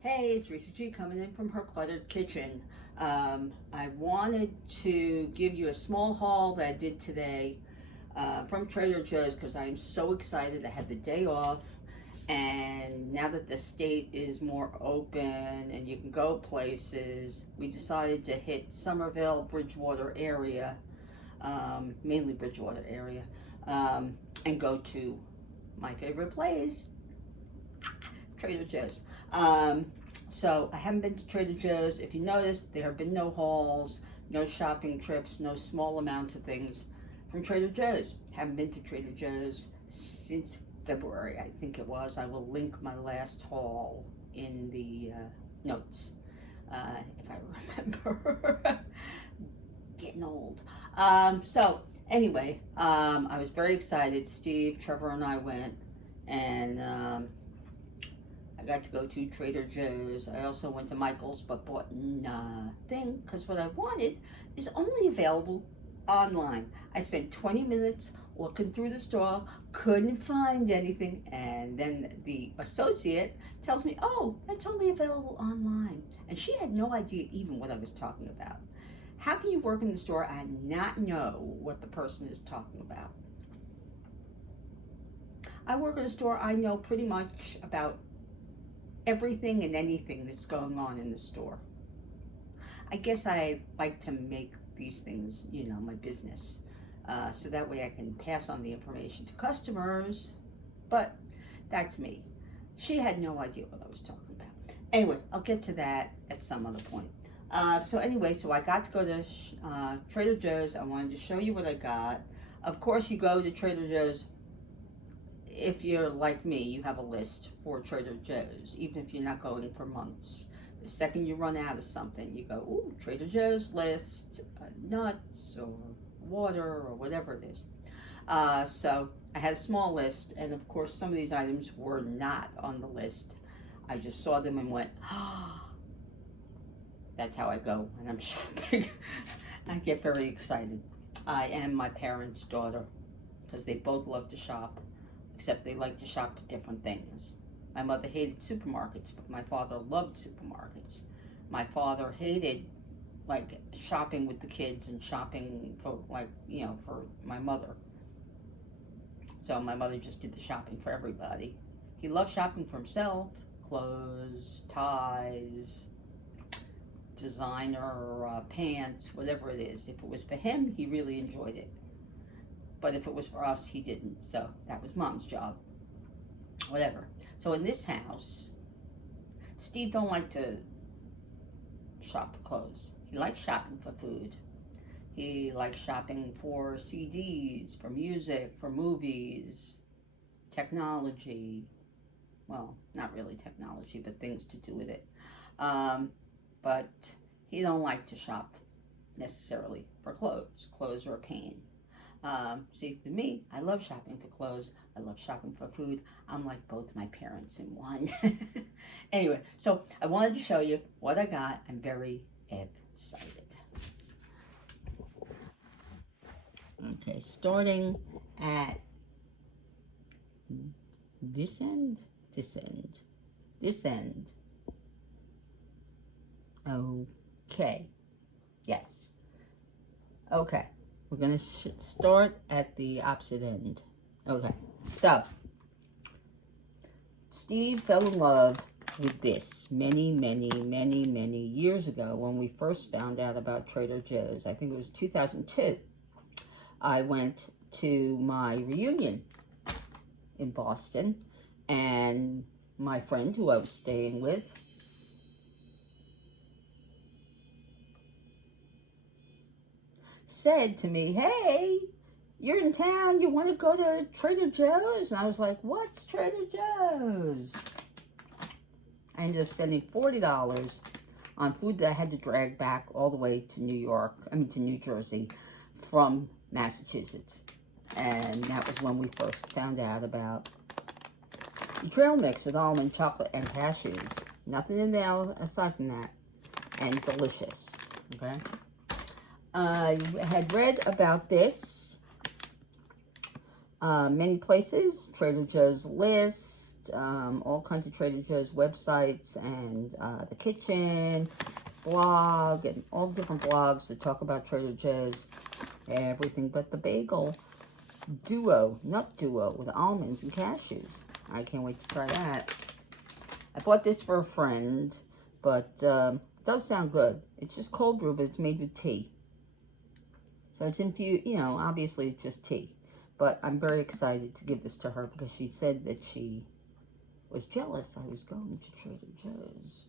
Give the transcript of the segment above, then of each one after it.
Hey, it's Risa G coming in from her cluttered kitchen. I wanted to give you a small haul that I did today from Trader Joe's because I'm so excited. I had the day off, and now that the state is more open and you can go places, we decided to hit Somerville, Bridgewater area, mainly Bridgewater area, and go to my favorite place, Trader Joe's. So I haven't been to Trader Joe's. If you noticed, there have been no hauls, no shopping trips, no small amounts of things from Trader Joe's. Haven't been to Trader Joe's since February, I think it was. I will link my last haul in the notes, if I remember. Getting old. So anyway, I was very excited. Steve, Trevor, and I went, and I got to go to Trader Joe's. I also went to Michael's, but bought nothing because what I wanted is only available online. I spent 20 minutes looking through the store, couldn't find anything, and then the associate tells me, oh, that's only available online. And she had no idea even what I was talking about. How can you work in the store and not know what the person is talking about? I work in a store, I know pretty much about everything and anything that's going on in the store. I guess I like to make these things, my business. So that way I can pass on the information to customers, but that's me. She had no idea what I was talking about. Anyway, I'll get to that at some other point. So I got to go to Trader Joe's. I wanted to show you what I got. Of course, you go to Trader Joe's. If you're like me, you have a list for Trader Joe's, even if you're not going for months. The second you run out of something, you go, ooh, Trader Joe's list, nuts or water or whatever it is. So I had a small list, and of course some of these items were not on the list. I just saw them and went, ah, oh. That's how I go when I'm shopping. I get very excited. I am my parents' daughter because they both love to shop. Except they like to shop at different things. My mother hated supermarkets, but my father loved supermarkets. My father hated shopping with the kids and shopping for for my mother. So my mother just did the shopping for everybody. He loved shopping for himself, clothes, ties, designer pants, whatever it is. If it was for him, he really enjoyed it. But if it was for us, he didn't. So that was Mom's job. Whatever. So in this house, Steve don't like to shop for clothes. He likes shopping for food. He likes shopping for CDs, for music, for movies, technology. Well, not really technology, but things to do with it. But he don't like to shop necessarily for clothes. Clothes are a pain. See, for me, I love shopping for clothes. I love shopping for food. I'm like both my parents in one. Anyway, so I wanted to show you what I got. I'm very excited. Okay, starting at this end. Okay. Yes. Okay. We're going to start at the opposite end. Okay, so Steve fell in love with this many years ago when we first found out about Trader Joe's. I think it was 2002. I went to my reunion in Boston, and my friend who I was staying with said to me, hey, you're in town, you want to go to Trader Joe's? And I was like, what's Trader Joe's? I ended up spending $40 on food that I had to drag back all the way to New Jersey from Massachusetts. And that was when we first found out about the trail mix with almond, chocolate, and cashews. Nothing in there aside from that. And delicious, okay? I had read about this Many places, Trader Joe's list, all kinds of Trader Joe's websites, and the kitchen blog, and all different blogs that talk about Trader Joe's, everything but the Bagel Nut Duo with almonds and cashews. I can't wait to try that. I bought this for a friend, but it does sound good. It's just cold brew, but it's made with tea. So it's infused, you know, obviously it's just tea. But I'm very excited to give this to her because she said that she was jealous I was going to Trader Joe's.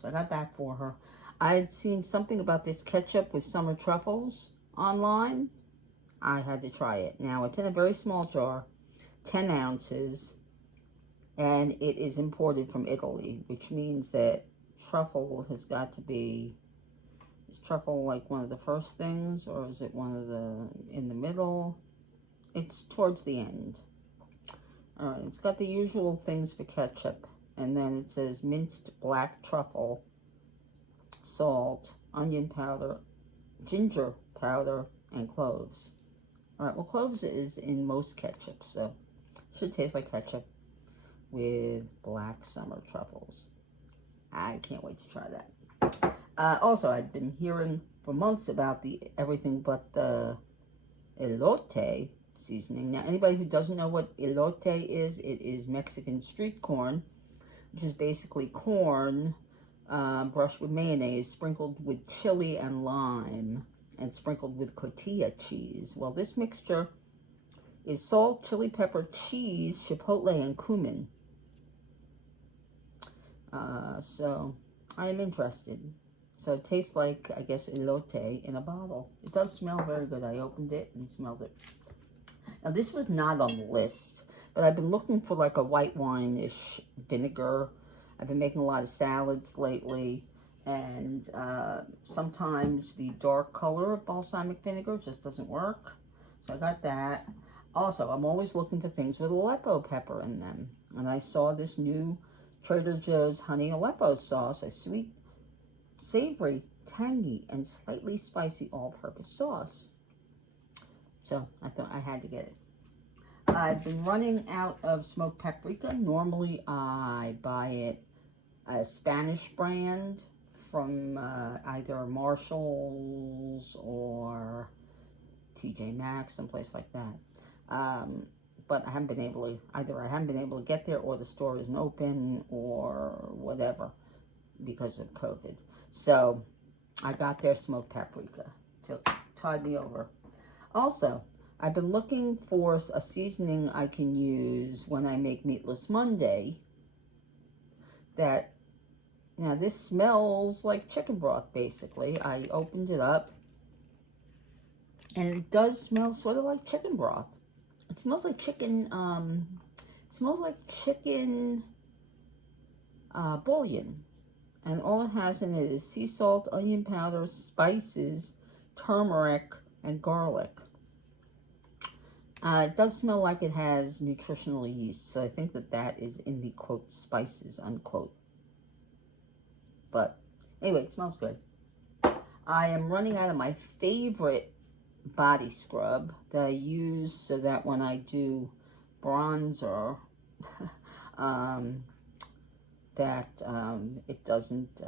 So I got that for her. I had seen something about this ketchup with summer truffles online. I had to try it. Now, it's in a very small jar, 10 ounces, and it is imported from Italy, which means that truffle has got to be, is truffle like one of the first things, or is it one of the, in the middle? It's towards the end. All right, it's got the usual things for ketchup, and then it says minced black truffle, salt, onion powder, ginger powder, and cloves. All right, well, cloves is in most ketchup, so it should taste like ketchup with black summer truffles. I can't wait to try that. Also, I've been hearing for months about the everything but the elote seasoning. Now, anybody who doesn't know what elote is, it is Mexican street corn, which is basically corn brushed with mayonnaise, sprinkled with chili and lime, and sprinkled with cotija cheese. Well, this mixture is salt, chili pepper, cheese, chipotle, and cumin. So I am interested. So it tastes like, I guess, elote in a bottle. It does smell very good. I opened it and smelled it. Now, this was not on the list, but I've been looking for like a white wine-ish vinegar. I've been making a lot of salads lately, and sometimes the dark color of balsamic vinegar just doesn't work. So I got that. Also, I'm always looking for things with Aleppo pepper in them. And I saw this new Trader Joe's honey Aleppo sauce, a sweet, savory, tangy, and slightly spicy all-purpose sauce. So I thought I had to get it. I've been running out of smoked paprika. Normally I buy it a Spanish brand from either Marshall's or TJ Maxx, someplace like that. But I haven't been able to, either I haven't been able to get there, or the store isn't open, or whatever, because of COVID. So I got their smoked paprika to tide me over. Also, I've been looking for a seasoning I can use when I make Meatless Monday. That, now this smells like chicken broth, basically. I opened it up, and it does smell sort of like chicken broth. It smells like chicken, bouillon. And all it has in it is sea salt, onion powder, spices, turmeric, and garlic. It does smell like it has nutritional yeast, so I think that that is in the, quote, spices, unquote. But anyway, it smells good. I am running out of my favorite body scrub that I use so that when I do bronzer, it doesn't,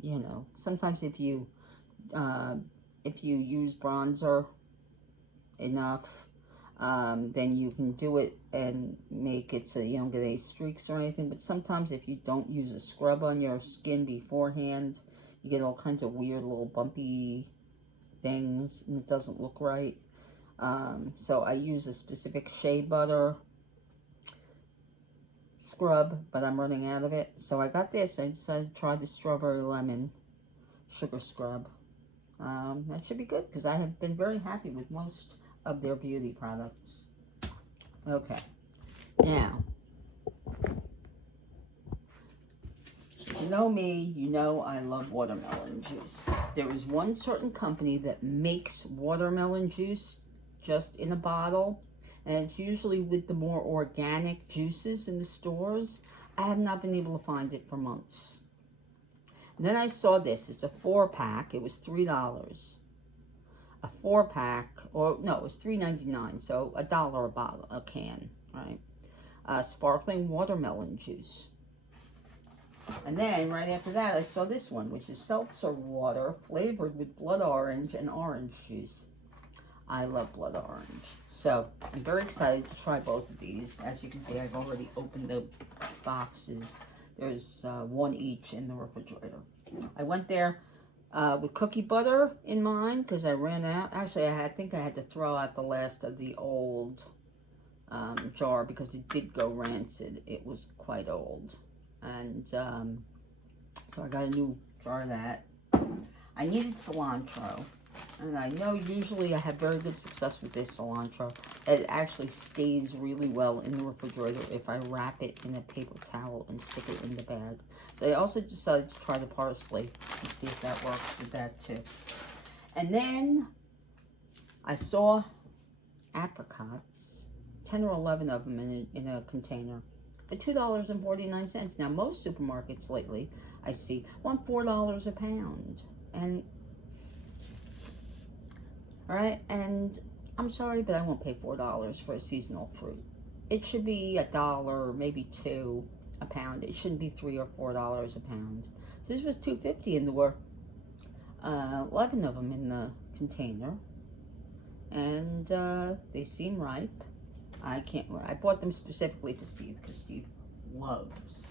you know, sometimes if you use bronzer enough, then you can do it and make it so you don't get any streaks or anything. But sometimes if you don't use a scrub on your skin beforehand, you get all kinds of weird little bumpy things, and it doesn't look right. So I use a specific shea butter scrub, but I'm running out of it. So I got this. I decided to try the strawberry lemon sugar scrub. That should be good, because I have been very happy with most of their beauty products. Okay, now, you know me, you know I love watermelon juice. There is one certain company that makes watermelon juice just in a bottle, and it's usually with the more organic juices in the stores. I have not been able to find it for months. And then I saw this. It's a 4-pack. It was $3. a 4-pack, or no, it was $3.99, so $1 a bottle, a can, right? Sparkling watermelon juice. And then right after that, I saw this one, which is Seltzer Water flavored with blood orange and orange juice. I love blood orange. So I'm very excited to try both of these. As you can see, I've already opened the boxes. There's one each in the refrigerator. I went there with cookie butter in mind because I ran out. Actually, I think I had to throw out the last of the old jar because it did go rancid. It was quite old. And so I got a new jar of that. I needed cilantro. And I know usually I have very good success with this cilantro. It actually stays really well in the refrigerator if I wrap it in a paper towel and stick it in the bag. So I also decided to try the parsley and see if that works with that too. And then I saw apricots, 10 or 11 of them in a container for $2.49. Now most supermarkets lately I see want $4 a pound. And right, and I'm sorry, but I won't pay $4 for a seasonal fruit. It should be $1, maybe $2 a pound. It shouldn't be $3 or $4 a pound. So this was $2.50, and there were 11 of them in the container, and they seem ripe. I bought them specifically for Steve because Steve loves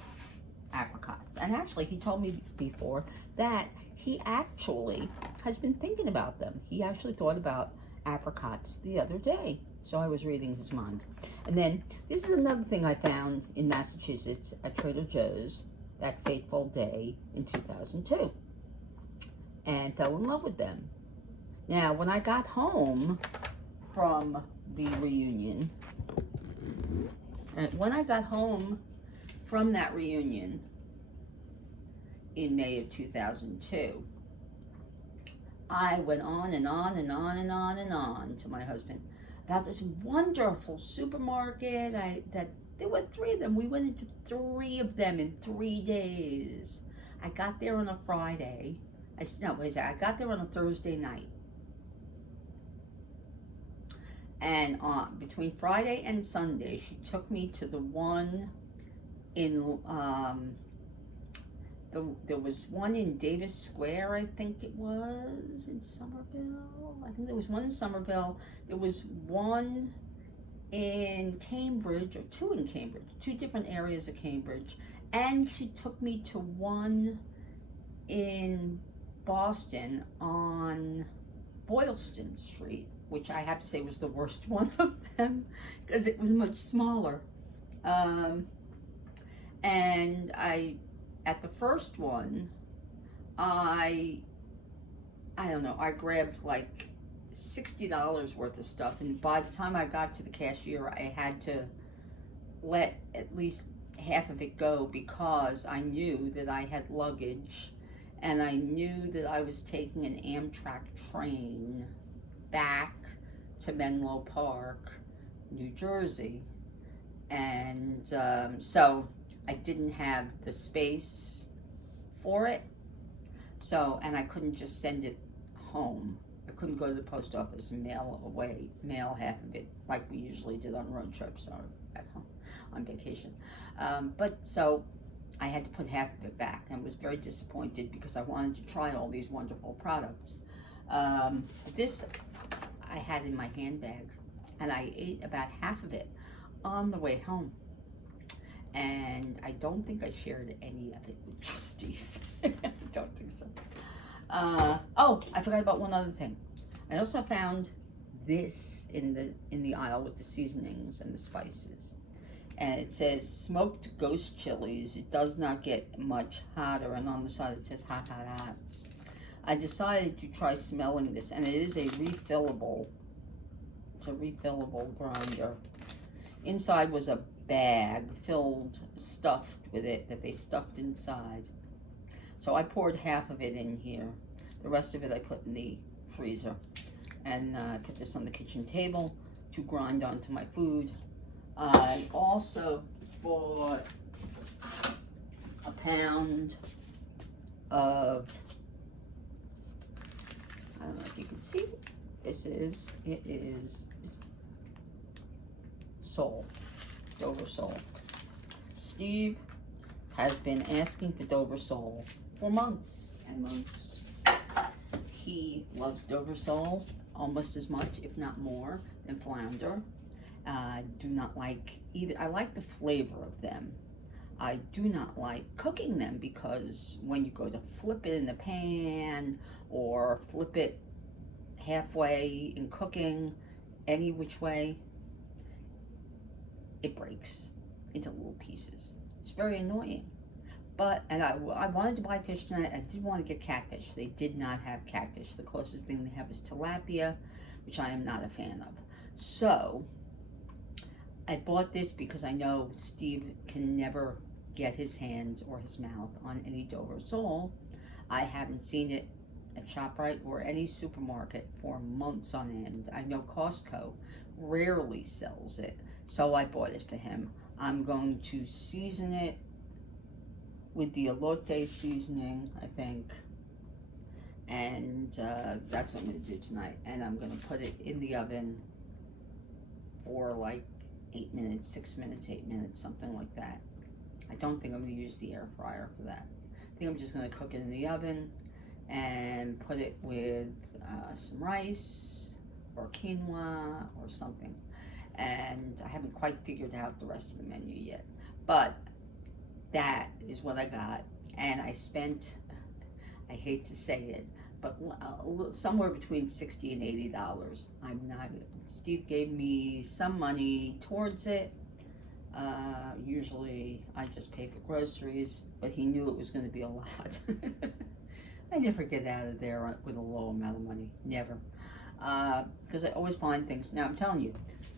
apricots, and actually he told me before that he actually has been thinking about them. He actually thought about apricots the other day. So I was reading his mind. And then this is another thing I found in Massachusetts at Trader Joe's that fateful day in 2002 and fell in love with them. Now, when I got home from the reunion, that reunion in May of 2002, I went on and on and on and on and on to my husband about this wonderful supermarket. There were 3 of them. We went into 3 of them in 3 days. I got there on a Friday. I got there on a Thursday night. And between Friday and Sunday, she took me to the one in there was one in Davis Square, I think it was, in Somerville. I think there was one in Somerville. There was one in Cambridge, or 2 in Cambridge, 2 different areas of Cambridge. And she took me to one in Boston on Boylston Street, which I have to say was the worst one of them because it was much smaller. And at the first one, I don't know, I grabbed like $60 worth of stuff, and by the time I got to the cashier, I had to let at least half of it go because I knew that I had luggage, and I knew that I was taking an Amtrak train back to Menlo Park, New Jersey, and so I didn't have the space for it. So, and I couldn't just send it home. I couldn't go to the post office and mail half of it like we usually did on road trips or at home on vacation. But so I had to put half of it back, and was very disappointed because I wanted to try all these wonderful products. This I had in my handbag, and I ate about half of it on the way home. And I don't think I shared any of it with Steve. I don't think so. Oh, I forgot about one other thing. I also found this in the aisle with the seasonings and the spices. And it says smoked ghost chilies. It does not get much hotter, and on the side it says hot, hot, hot. I decided to try smelling this, and it is a refillable. It's a refillable grinder. Inside was a bag stuffed with it that they stuffed inside. So I poured half of it in here. The rest of it I put in the freezer. And I put this on the kitchen table to grind onto my food. I also bought a pound of, I don't know if you can see, it is sole, Dover sole. Steve has been asking for Dover sole for months and months. He loves Dover sole almost as much, if not more, than flounder. I do not like either. I like the flavor of them. I do not like cooking them because when you go to flip it in the pan or flip it halfway in cooking, any which way, it breaks into little pieces. It's very annoying. But, and I wanted to buy fish tonight. I did want to get catfish. They did not have catfish. The closest thing they have is tilapia, which I am not a fan of. So, I bought this because I know Steve can never get his hands or his mouth on any Dover sole. I haven't seen it at ShopRite or any supermarket for months on end. I know Costco rarely sells it, so I bought it for him. I'm going to season it with the Elote seasoning, I think, and that's what I'm going to do tonight. And I'm going to put it in the oven for like 8 minutes, 6 minutes, 8 minutes, something like that. I don't think I'm going to use the air fryer for that. I think I'm just going to cook it in the oven and put it with some rice or quinoa or something. And I haven't quite figured out the rest of the menu yet. But that is what I got. And I spent, I hate to say it, but somewhere between $60 and $80. I'm not, Steve gave me some money towards it. Usually I just pay for groceries, but he knew it was going to be a lot. I never get out of there with a low amount of money, never. Because I always find things. Now I'm telling you,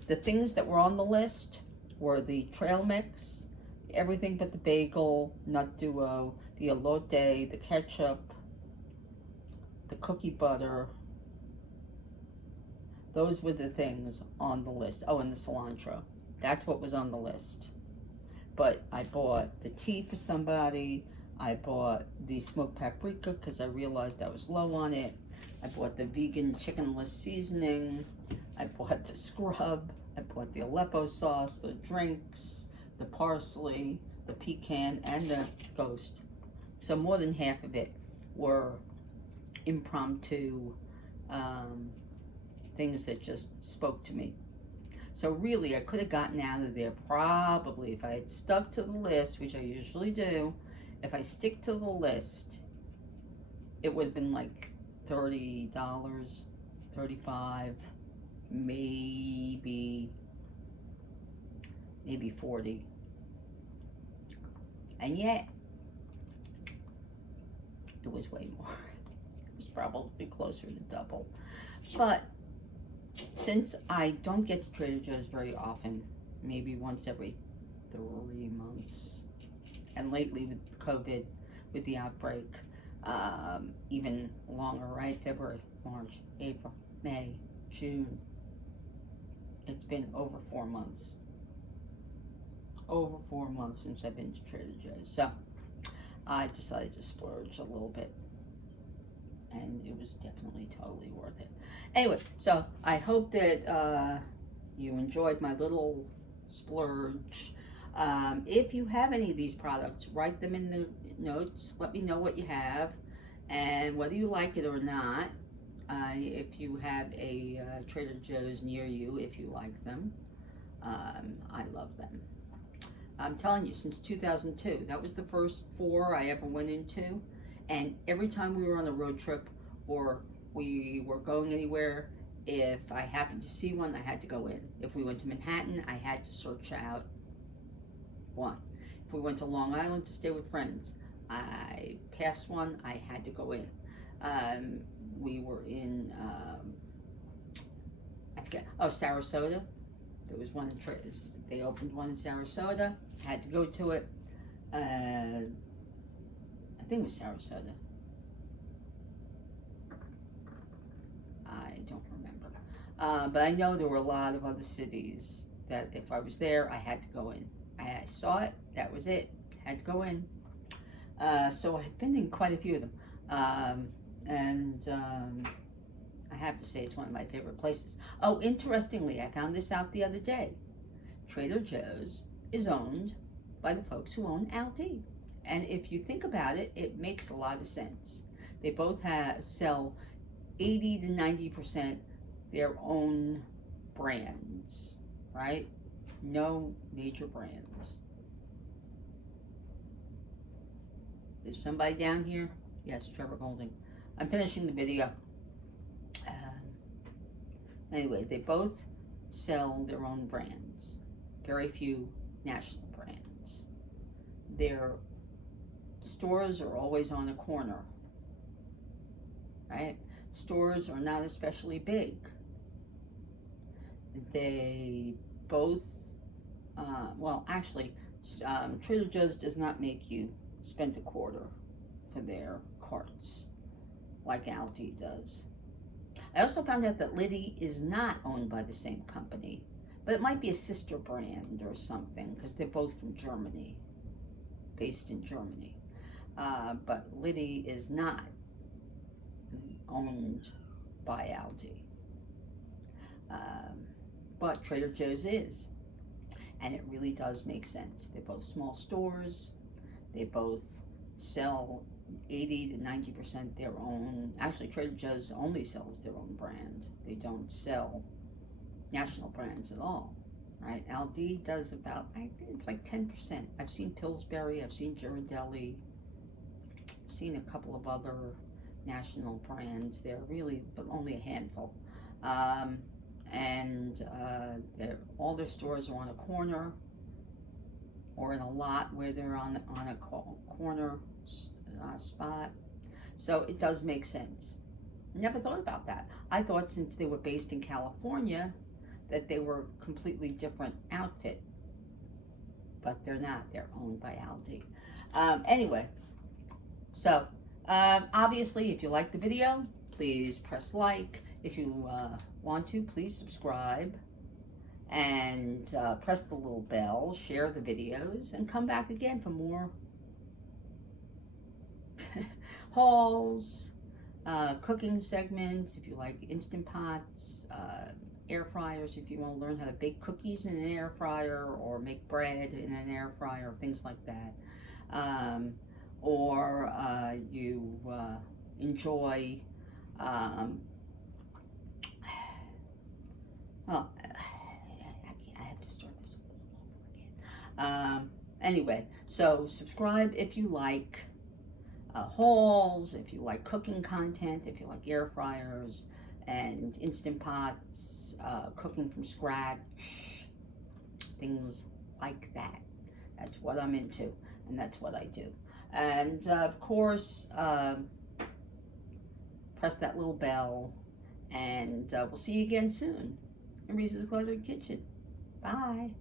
the things that were on the list were the trail mix, everything but the Bagel Nut Duo, the Elote, the ketchup, the cookie butter. Those were the things on the list. Oh, and the cilantro. That's what was on the list. But I bought the tea for somebody. I bought the smoked paprika because I realized I was low on it. I bought the vegan chickenless seasoning. I bought the scrub. I bought the Aleppo sauce, the drinks, the parsley, the pecan, and the ghost. So more than half of it were impromptu things that just spoke to me. So really, I could have gotten out of there probably if I had stuck to the list, which I usually do. If I stick to the list, it would have been like $30, $35, maybe 40. And yet, it was way more. It was probably closer to double. But since I don't get to Trader Joe's very often, maybe once every 3 months, and lately with COVID, with the outbreak, even longer, right? February, March, April, May, June. It's been over 4 months. Over 4 months since I've been to Trader Joe's. So I decided to splurge a little bit. And it was definitely totally worth it. Anyway, so I hope that you enjoyed my little splurge. If you have any of these products, write them in the notes. Let me know what you have and whether you like it or not. If you have a Trader Joe's near you, if you like them. I love them. I'm telling you, since 2002, that was the first 4 I ever went into. And every time we were on a road trip or we were going anywhere, if I happened to see one, I had to go in. If we went to Manhattan, I had to search out one. If we went to Long Island to stay with friends, I passed one, I had to go in. We were in, I forget, oh, Sarasota. There was one in, they opened one in Sarasota, had to go to it. I think it was Sarasota. I don't remember. But I know there were a lot of other cities that if I was there, I had to go in. I saw it, that was it, had to go in. So I've been in quite a few of them. I have to say it's one of my favorite places. Oh, interestingly, I found this out the other day. Trader Joe's is owned by the folks who own Aldi. And if you think about it, it makes a lot of sense. They both sell 80 to 90% their own brands, right? No major brands. There's somebody down here? Yes, Trevor Golding. I'm finishing the video. Anyway, they both sell their own brands. Very few national brands. Their stores are always on a corner, right? Stores are not especially big. They both, well, actually, Trader Joe's does not make you spend a quarter for their carts like Aldi does. I also found out that Liddy is not owned by the same company, but it might be a sister brand or something, because they're both from Germany, based in Germany. But Liddy is not owned by Aldi. But Trader Joe's is. And it really does make sense. They're both small stores. They both sell 80 to 90% their own. Actually, Trader Joe's only sells their own brand. They don't sell national brands at all, right? Aldi does about, I think it's like 10%. I've seen Pillsbury, I've seen Ghirardelli, I've seen a couple of other national brands. They're really, but only a handful. All their stores are on a corner or in a lot where they're on a corner spot. So it does make sense. Never thought about that. I thought since they were based in California that they were a completely different outfit. But they're not. They're owned by Aldi. Anyway, so obviously if you like the video, please press like. If you want to, please subscribe and press the little bell, share the videos, and come back again for more hauls, cooking segments, if you like Instant Pots, air fryers, if you want to learn how to bake cookies in an air fryer or make bread in an air fryer, things like that. Or you enjoy well, I have to start this all over again. Anyway, so subscribe if you like hauls, if you like cooking content, if you like air fryers and Instant Pots, cooking from scratch, things like that. That's what I'm into, and that's what I do. And of course, press that little bell, and we'll see you again soon in Reese's Cluttered Kitchen. Bye.